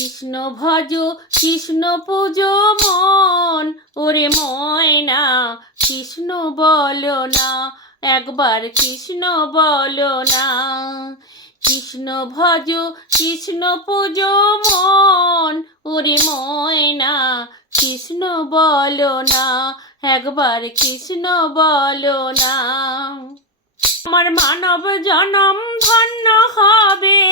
কৃষ্ণ ভজ, কৃষ্ণ পুজো মন। ওরে ময়না, কৃষ্ণ বলো না, একবার কৃষ্ণ বলো না। কৃষ্ণ ভজ, কৃষ্ণ পুজো মন। ওরে ময়না, কৃষ্ণ বলো না, একবার কৃষ্ণ বলো না। আমার মানব জনম ধন্য হবে।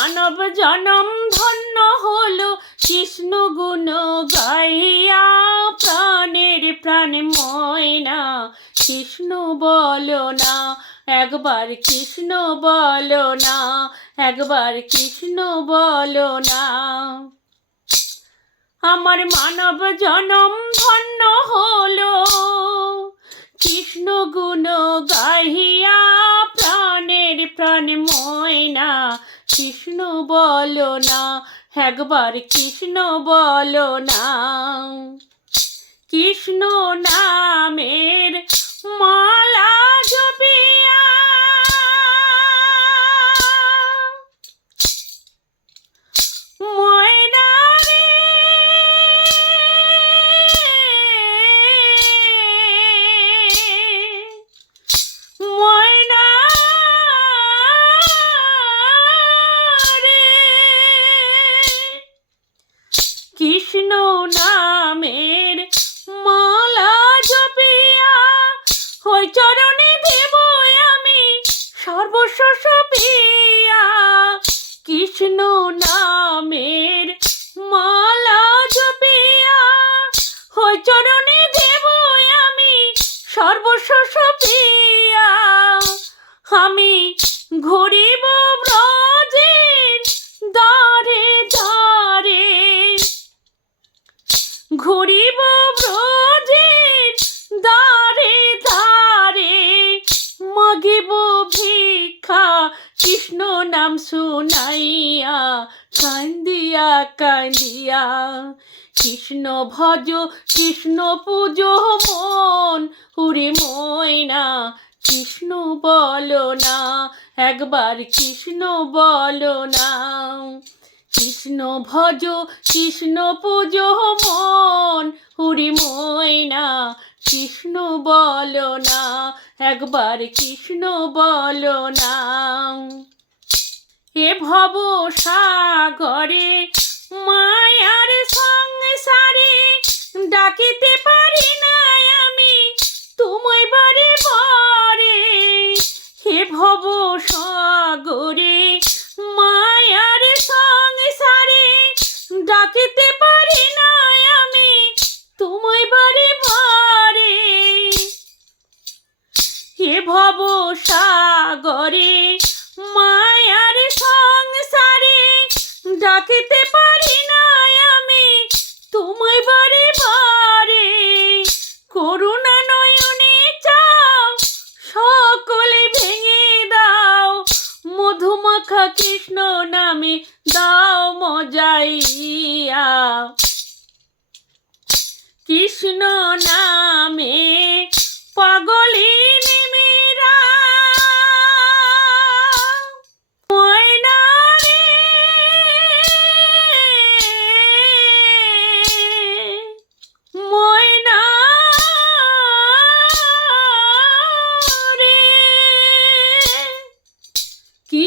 মানব জনম ধন্য হলো কৃষ্ণ গুণ গাইয়া, প্রাণের প্রাণ ময়না। কৃষ্ণ বলো না, একবার কৃষ্ণ বলো না, একবার কৃষ্ণ বলো না। আমার মানব জনম ধন্য হলো, কৃষ্ণ গুণ গাহিয়া প্রাণের কৃষ্ণ বলো না একবার কৃষ্ণ বলো না। কৃষ্ণ নামের কৃষ্ণ নামের মালা জপিয়া হই চরণে দেব আমি সর্বস্ব সপিয়া। কৃষ্ণ নামের মালা জপিয়া হই চরণে দেব আমি সর্বস্ব আমি নাম শুনাইয়া কান্দিয়া কান্দিয়া কৃষ্ণ ভজ কৃষ্ণ পুজো মন উরে ময়না কৃষ্ণ বলো না একবার কৃষ্ণ বলো না কৃষ্ণ ভজ কৃষ্ণ পুজো মন হরি ময়না। কৃষ্ণ বলো না একবার কৃষ্ণ বলো না এ ভব সাগরে মায়ার সংসারে ডাকিতে পারি না আমি তোমায় বারে বারে। হে ভব সাগরে মায়ার সংসারে ডাকিতে পারি না আমি তোমায় বারে বারে। হে ভব সাগরে ডাকিতে পারি না আমি, তোমায় বারে বারে। করুণা নয়নে চাও, সকলে ভেঙে দাও। মধুমাখা কৃষ্ণ নামে দাও মজাইয়া। কৃষ্ণ নামে পাগলি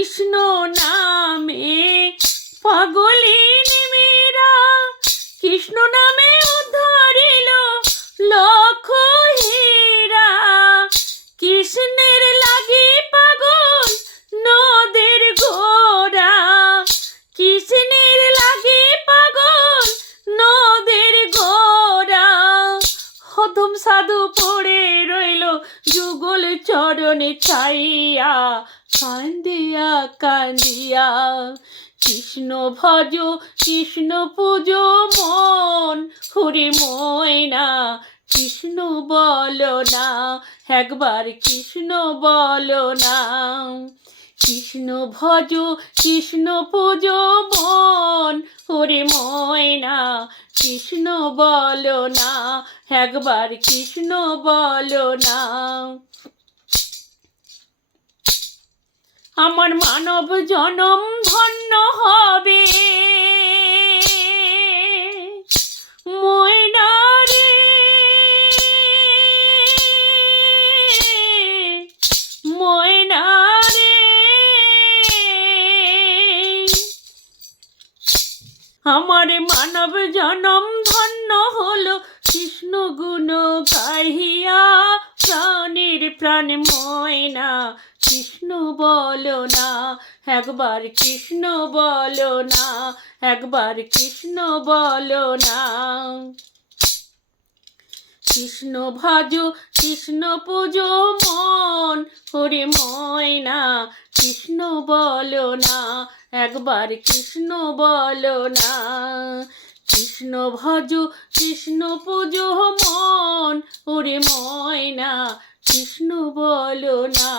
কৃষ্ণ নামে পাগলি নেমেরা। কৃষ্ণ নামে উদ্ধারিল লক্ষ হীরা। কৃষ্ণের লাগি পাগল নদের গোরা কৃষ্ণের লাগি পাগল নদের গোরা হতম সাধু পড়ে রইল যুগল চরণে ছাইয়া। কান্দিয়া কান্দিয়া। কৃষ্ণ ভজ, কৃষ্ণ পুজো, মন হরি ময়না। কৃষ্ণ বলো না, একবার কৃষ্ণ বলো না। কৃষ্ণ ভজ, কৃষ্ণ পুজো, মন ওরে ময়না। কৃষ্ণ বলো না, একবার কৃষ্ণ বলো না। আমার মানব জনম ধন্য হবে। আমার মানব জনম ধন্য হলো কৃষ্ণ গুণ গাহিয়া প্রাণের প্রাণ ময়না কৃষ্ণ বলো না, একবার কৃষ্ণ বলো না, একবার কৃষ্ণ বলো না। কৃষ্ণ ভজ, কৃষ্ণ পুজো, মন ওরে ময়না, কৃষ্ণ বলো না, একবার কৃষ্ণ বলো না। কৃষ্ণ ভজ, কৃষ্ণ পুজো, মন ওরে ময়না কৃষ্ণ বলো না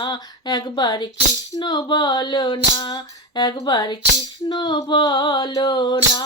একবার কৃষ্ণ বলো না একবার কৃষ্ণ বলো না।